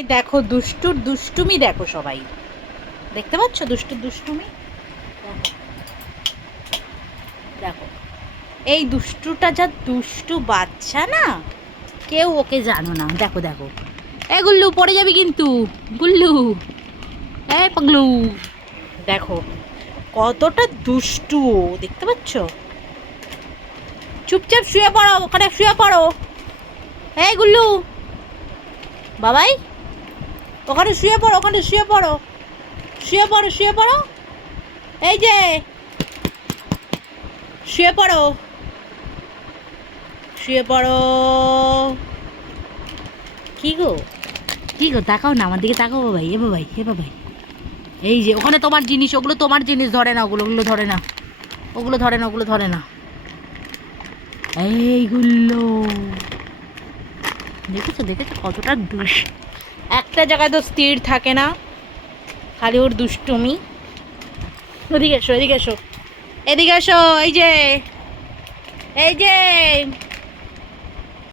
এই দেখো দুষ্টুর দুষ্টুমি দেখো সবাই, দেখতে পাচ্ছ দুষ্টুর দুষ্টুমি? দেখো দেখো, এই দুষ্টুটা যা দুষ্টু বাচ্চা না, কেউ ওকে জানো না। দেখো দেখো, এ গুল্লু পড়ে যাবি কিন্তু, গুল্লু এ পাগলু, দেখো কতটা দুষ্টু ও, দেখতে পাচ্ছ? চুপচাপ শুয়ে পড়ো, ওখানে শুয়ে পড়ো। এই গুল্লু বাবাই, ওখানে শুয়ে পড়ো, ওখানে শুয়ে পড়ো, শুয়ে পড়ো, শুয়ে পড়ো। এই যে শুয়ে পড়ো, শুয়ে পড়ো। কি গো, কি গো, তাকাও না আমার দিকে, তাকাও বাবাই, এ বাবাই, এ বাবাই। এই যে ওখানে তোমার জিনিস, ওগুলো তোমার জিনিস, ধরে না ওগুলো, ওগুলো ধরে না, ওগুলো ধরে না, ওগুলো ধরে না। এইগুলো দেখেছো, দেখেছো কতটা একটা জায়গায় তো স্থির থাকে না, খালি ওর দুষ্টুমি। এদিকে এসো, এদিকে এসো, এদিকে এসো। এই যে, এই যে